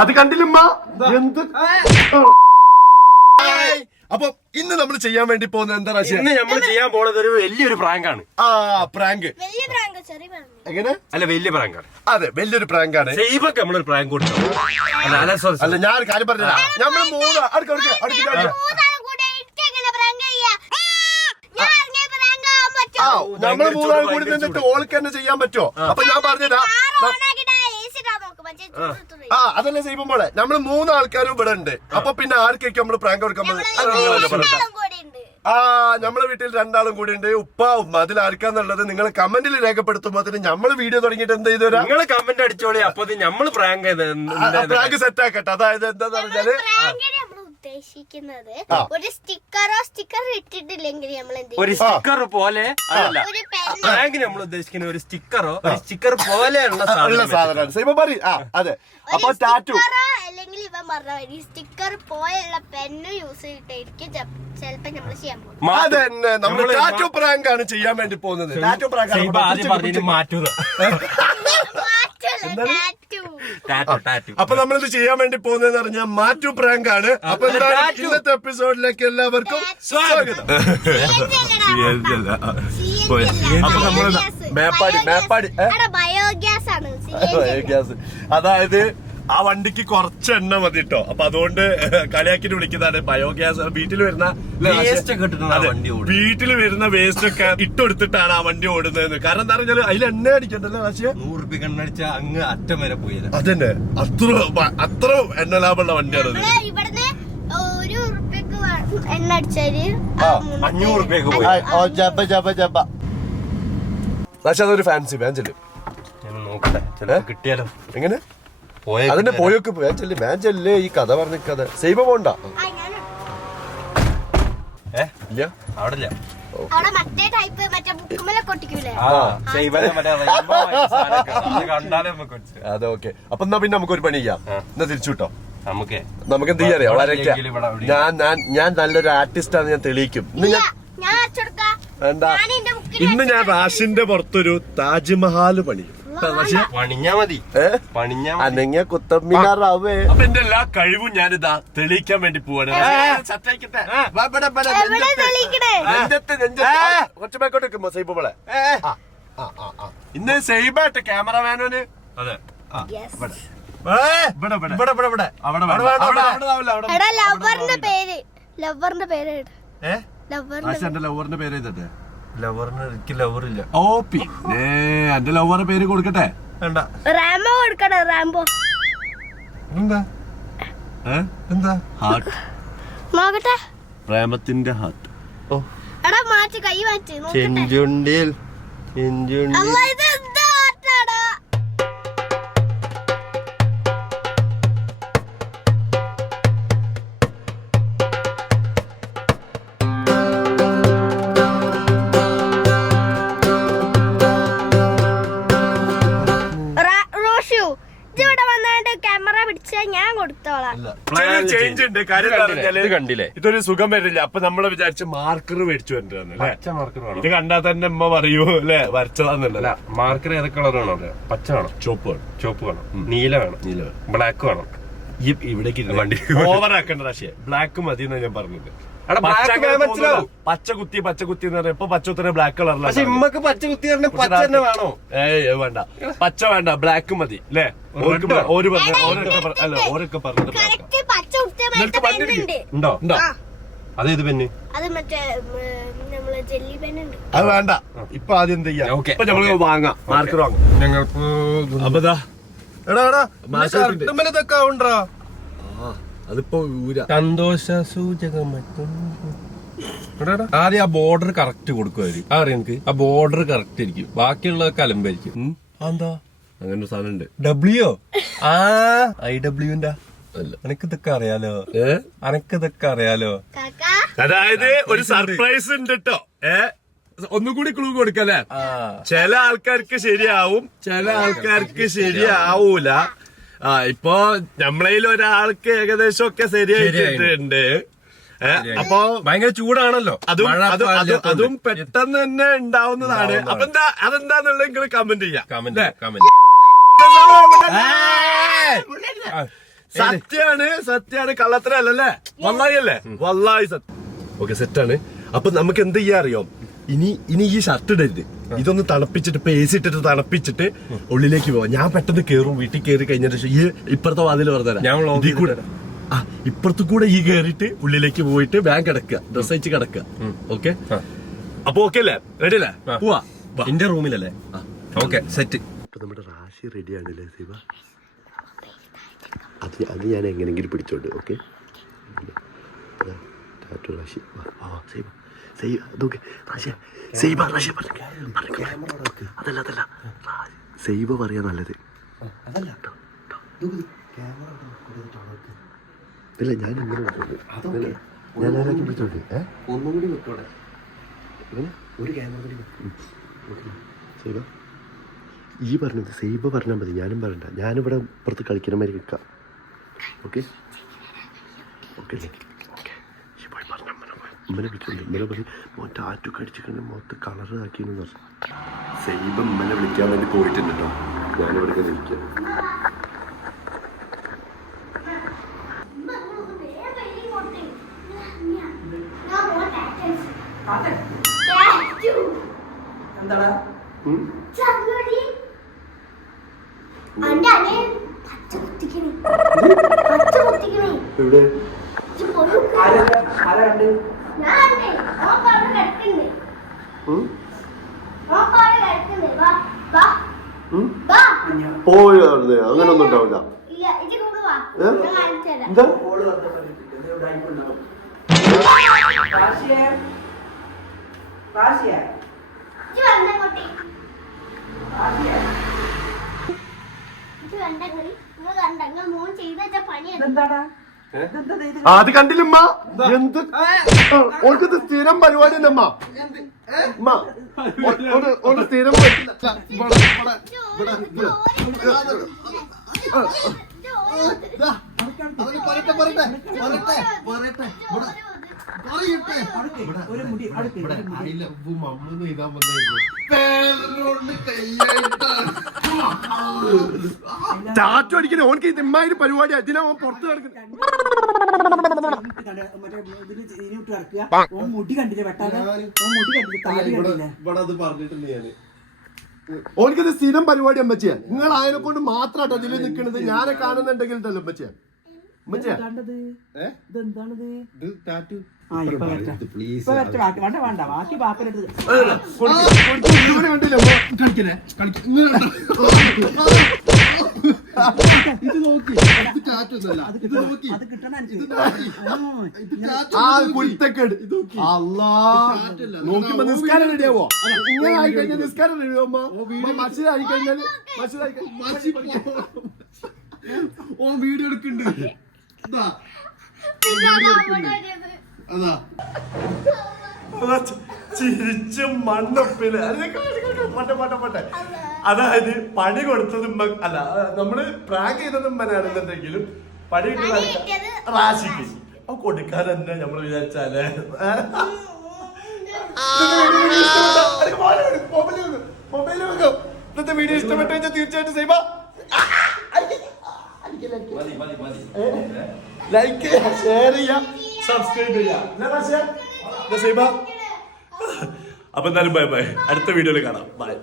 അത് കണ്ടില്ലമ്മ എന്ത്. അപ്പൊ ഇന്ന് നമ്മൾ ചെയ്യാൻ വേണ്ടി പോകുന്നത് എന്താ ഇന്ന് നമ്മൾ ചെയ്യാൻ പോകുന്നത് ഒരു വലിയൊരു പ്രാങ്കാണ്. പ്രാങ്ക് എങ്ങനെ അല്ല, വലിയ പ്രാങ്കാണ്. അതെ, വലിയൊരു പ്രാങ്കാണ്. സൈബക്ക് നമ്മളൊരു പ്രാങ്ക് കൊടുത്തു. അല്ല, ഞാൻ ഒരു കാര്യം പറഞ്ഞതാ. നമ്മൾ മൂന്ന് നമ്മള് മൂന്നാൾ കൂടി നിന്നിട്ട് ഓൾക്ക് തന്നെ ചെയ്യാൻ പറ്റുമോ? അപ്പൊ ഞാൻ പറഞ്ഞതാ. അതല്ലേ സൈബം പോലെ നമ്മള് മൂന്നാൾക്കാരും ഇവിടെ ഉണ്ട്. അപ്പൊ പിന്നെ ആർക്കൊക്കെ നമ്മള് പ്രാങ്ക് കൊടുക്കാൻ നമ്മളെ വീട്ടിൽ 2 ആളും കൂടി ഉണ്ട്. ഉപ്പ ഉമ്മ അതിൽ ആർക്കാന്നുള്ളത് നിങ്ങൾ കമന്റിൽ രേഖപ്പെടുത്തുമ്പോ നമ്മള് വീഡിയോ തുടങ്ങിയിട്ട് എന്ത് ചെയ്തു നിങ്ങൾ കമന്റ് അടിച്ചോളി. അപ്പൊ നമ്മള് പ്രാങ്ക് സെറ്റ് ആക്കട്ടെ. അതായത് എന്താന്ന് പറഞ്ഞാല് ഉദ്ദേശിക്കുന്നത് ഒരു സ്റ്റിക്കർ ഇട്ടിട്ടില്ലെങ്കിൽ നമ്മൾ ഒരു സ്റ്റിക്കർ പോലെ പ്രാങ്കിന് നമ്മൾ ഉദ്ദേശിക്കുന്ന ഒരു സ്റ്റിക്കർ പോലെയുള്ള സാധനമാണ്. അതെ, അപ്പൊ ടാറ്റു അല്ലെങ്കിൽ ഇവ പറഞ്ഞ സ്റ്റിക്കർ പോലെയുള്ള പെന്ന് യൂസ് ചെയ്തിട്ടായിരിക്കും ചിലപ്പോ നമ്മൾ ചെയ്യാൻ പോകും. അതന്നെ നമ്മൾ ടാറ്റു പ്രാങ്ക് ആണ് ചെയ്യാൻ വേണ്ടി പോകുന്നത്. ടാറ്റു പ്രാങ്ക് മാറ്റൂർ. അപ്പൊ നമ്മളിത് ചെയ്യാൻ വേണ്ടി പോകുന്നതെന്ന് പറഞ്ഞാൽ മാറ്റു പ്രാങ്ക് ആണ്. അപ്പൊ ഇന്നത്തെ എപ്പിസോഡിലേക്ക് എല്ലാവർക്കും സ്വാഗതം. അപ്പൊ നമ്മള് മേപ്പാടി ബയോഗ്യാസ്, അതായത് ആ വണ്ടിക്ക് കുറച്ച് എണ്ണ മതി കേട്ടോ. അപ്പൊ അതുകൊണ്ട് കളിയാക്കിട്ട് വിളിക്കുന്നതാണ് ബയോഗ്യാസ്. വീട്ടിൽ വരുന്ന വേസ്റ്റ് ഒക്കെ ഇട്ടെടുത്തിട്ടാണ് ആ വണ്ടി ഓടുന്നത്. കാരണം എന്താ പറഞ്ഞാൽ അതിൽ എണ്ണ അടിക്കണ്ടല്ലോ. പക്ഷേ 100 രൂപ കണ്ണടിച്ച അങ്ങ് അറ്റം വരെ പോയി. അതന്നെ, അത്ര എണ്ണ ലാഭമുള്ള വണ്ടിയാണ്. പക്ഷെ അതൊരു ഫാൻസി വേഞ്ചല് നോക്കട്ടെ, കിട്ടിയാലോ. എങ്ങനെ അതിന്റെ പോയൊക്കെ വേഞ്ചല്ലേ ഈ കഥ പറഞ്ഞ കഥ. സൈബ പോണ്ട ഇല്ല അവിടെ അതെ. ഓക്കെ, അപ്പൊ എന്നാ പിന്നെ നമുക്ക് ഒരു പണി ചെയ്യാം. എന്നാ തിരിച്ചു കിട്ടോ. നമുക്ക് എന്ത് ചെയ്യാറിയോ, വളരെ ഞാൻ നല്ലൊരു ആർട്ടിസ്റ്റ് ആണ്. ഞാൻ തെളിയിക്കും. ഇന്ന് ഞാൻ റാഷിന്റെ പുറത്തൊരു താജ്മഹാല് പണിയും. അനങ്ങിയ കുത്തമ്മിനാറാവേ. അപ്പൊ എന്റെ എല്ലാ കഴിവും ഞാനിതാ തെളിയിക്കാൻ വേണ്ടി പോവാണ്. കുറച്ച് ബാക്കോട്ട് വെക്കുമ്പോ സൈബോളെ. ഇന്ന് സൈബായിട്ട് ക്യാമറമാനോന്. അതെ, ലവറിന്റെ പേര് എഴുതട്ടെ. ലവറില്ല. ഓ, പിന്നെ എന്റെ ലവറിന്റെ പേര് കൊടുക്കട്ടെ. റാംബോ കൊടുക്കണോ? റാംബോ എന്താ ഹാർട്ട് നോക്കട്ടെ. പ്രേമത്തിന്റെ ഹാർട്ട്. ഓ, എടാ മാറ്റി, കൈ മാറ്റി. ചെഞ്ചുണ്ടിൽ ക്യാമറ പിടിച്ച ഞാൻ കൊടുത്തോളാം. ചേഞ്ച് ഉണ്ട്. കാര്യം കണ്ടില്ലേ, ഇതൊരു സുഖം വരില്ല. അപ്പൊ നമ്മള് വിചാരിച്ച് മാർക്കർ മേടിച്ചു വരണ്ടല്ലേ. ഇത് കണ്ടാൽ തന്നെ അമ്മ പറയൂ അല്ലെ വരച്ചതാന്നല്ല. മാർക്കർ ഏതൊക്കെ കളർ വേണോ? പച്ച വേണം, ചുവപ്പ് വേണം, നീല വേണം, ബ്ലാക്ക് വേണം. ഇവിടേക്ക് വണ്ടി ഓവറാക്കണ്ട പക്ഷേ ബ്ലാക്ക് മതി എന്നാ ഞാൻ പറഞ്ഞത്. പച്ച കുത്തി എന്ന് പറഞ്ഞ ഇപ്പൊ പച്ച കുത്തി ബ്ലാക്ക് കളറിലാണ്. പച്ച കുത്തി പച്ച തന്നെ വേണോ? വേണ്ട, പച്ച വേണ്ട, ബ്ലാക്ക് മതി അല്ലേ. ഓരൊക്കെ പറഞ്ഞത് ഉണ്ടോ? അതേത് പെന്ന്? അത് വേണ്ട. ഇപ്പൊ ആദ്യം എന്ത് ചെയ്യാം, ഇപ്പൊ നമ്മള് വാങ്ങാം, മാർക്കർ വാങ്ങാം. ഞങ്ങൾക്ക് അതിപ്പോ സന്തോഷ സൂചകം. ആദ്യം ആ ബോർഡർ കറക്റ്റ് കൊടുക്കുമായിരിക്കും. അറിയാം എനിക്ക് ആ ബോർഡർ കറക്റ്റ് ആയിരിക്കും, ബാക്കിയുള്ള കലമ്പായിരിക്കും. എന്താ അങ്ങനെ ഒരു സാധനം ഉണ്ട്. ഡബ്ല്യു IW അനക്കിതൊക്കെ അറിയാലോ. അതായത് ഒരു സർപ്രൈസ് ഉണ്ട് കേട്ടോ. ഒന്നുകൂടി ക്ലൂ കൊടുക്കല്ലേ. ചില ആൾക്കാർക്ക് ശരിയാവും, ചില ആൾക്കാർക്ക് ശരിയാവൂല. ഇപ്പൊ നമ്മളതിൽ ഒരാൾക്ക് ഏകദേശം ഒക്കെ ശരിയായിട്ടുണ്ട്. അപ്പൊ ഭയങ്കര ചൂടാണല്ലോ. അതും പെട്ടെന്ന് തന്നെ ഉണ്ടാവുന്നതാണ്. അപ്പൊ അതെന്താന്നുള്ളത് നിങ്ങൾ കമന്റ് ചെയ്യാം. സത്യാണ് കള്ളത്തരല്ലേ? വല്ലായി അല്ലേ? വല്ലായി സത്യം. ഓക്കെ, സെറ്റാണ്. അപ്പൊ നമുക്ക് എന്ത് ചെയ്യാ അറിയോ? ഇനി ഈ ഷർട്ട് ഇടരുത്. ഇതൊന്ന് തണുപ്പിച്ചിട്ട് പേസ് ഇട്ടിട്ട് തണുപ്പിച്ചിട്ട് ഉള്ളിലേക്ക് പോവാം. ഞാൻ പെട്ടെന്ന് കേറും. വീട്ടിൽ കയറി കഴിഞ്ഞിട്ട് ഈ ഇപ്പുറത്തെ വാതിൽ പറഞ്ഞുതരാം. ഇപ്പുറത്ത് കൂടെ ഈ കേറിയിട്ട് ഉള്ളിലേക്ക് പോയിട്ട് ബാങ്ക് കിടക്കുക, ഡ്രസ് അയച്ച് കിടക്കുക. ഓക്കെ, അപ്പൊ ഓക്കെ അല്ലേ? റെഡി അല്ലേ? പോവാ. എന്റെ റൂമിലല്ലേ? Okay, set. അപ്പൊ നമ്മുടെ റാശി റെഡിയാണല്ലേ സീമ? അത് ഞാൻ എങ്ങനെങ്കിലും പിടിച്ചോണ്ട്. ഓക്കെ, റാശി അതല്ല സൈബ പറയാ നല്ലത്. ഇല്ല, ഞാൻ ഇങ്ങനെ വിളിച്ചോണ്ട് ഞാൻ ആരാക്കി വിളിച്ചോണ്ട് ഒന്നുകൂടി വെക്കോടെ ഒരു ക്യാമറ കൂടി സൈബ. ഈ പറഞ്ഞത് സൈബ പറഞ്ഞാൽ മതി, ഞാനും പറയണ്ട. ഞാനിവിടെ പുറത്ത് കളിക്കുന്ന മാതിരി നിൽക്കാം. ഓക്കെ ഓക്കെ പോയി പറഞ്ഞ ഉമ്മനെ വിളിച്ചോണ്ട് ഉമ്മനെ പറഞ്ഞ് മോൻ ടാറ്റൊക്കെ അടിച്ചിട്ടുണ്ട്, മൊത്തം കളറ് ആക്കിയെന്ന് പറഞ്ഞു. സൈബ ഉമ്മനെ വിളിക്കാൻ വേണ്ടി പോയിട്ടുണ്ട് കേട്ടോ. ഞാനിവിടെ നിൽക്കാം. പോയോ അങ്ങനെ ഒന്നും ഉണ്ടാവില്ല. എന്താ അത് കണ്ടില്ലമ്മ? എന്ത് ഓൾക്കത് സ്ഥിരം പരിപാടി അല്ലമ്മ. സ്ഥിരം ടാറ്റു അടിക്കണേ. ഓനക്ക് ഇമ്മാതിരി പരിപാടി അതിനാ ഓൻ പുറത്ത് കിടക്കുന്നത്. മുടി കണ്ടില്ലേ വെട്ടാതെ? മുടി കണ്ടില്ലേ? ഇവിടെ അത് പറഞ്ഞിട്ടുണ്ട് ഞാന്. ഓനിക്കത് സ്ഥിരം പരിപാടി അമ്മച്ചിയാ. നിങ്ങൾ അതിനെ കൊണ്ട് മാത്രാട്ടോ ഇതിൽ നിൽക്കുന്നത്. ഞാനെ കാണുന്നുണ്ടെങ്കിൽ ഉണ്ടല്ലോ അമ്മച്ചിയാ. ഇതെന്താണിത്? ടാറ്റു വേണ്ട ബാക്കി ബാക്കിലെടുത്ത് ഇത് നോക്കി. അത് കിട്ടണ നോക്കിപ്പോ നിസ്കാരം റെഡിയാവോ? ഇങ്ങനെ ആയിക്കഴിഞ്ഞാൽ നിസ്കാരം റെഡിയാവുമ്പോ മസ്ജിദ് ആയിക്കഴിഞ്ഞാൽ ഓ വീഡിയോ എടുക്കുന്നുണ്ട്. ചിരിച്ചും മണ്ണൊപ്പില് പോട്ടെ. അതായത് പണി കൊടുത്തത് അല്ല, നമ്മള് പ്രാങ്ക് ചെയ്തത് ഉമ്മനാണെന്നുണ്ടെങ്കിലും പണി കിട്ടുന്ന റാശിക്ക് കൊടുക്കാൻ തന്നെ നമ്മള് വിചാരിച്ചാലേ. മൊബൈല് വെക്കും. ഇന്നത്തെ വീഡിയോ ഇഷ്ടപ്പെട്ടു കഴിഞ്ഞാൽ തീർച്ചയായിട്ടും സൈബ ലൈക്ക് ചെയ്യുക, ഷെയർ ചെയ്യുക, സബ്സ്ക്രൈബ് ചെയ്യുക. അപ്പൊ എന്തായാലും ബൈ ബൈ. അടുത്ത വീഡിയോയിൽ കാണാം. ബൈ.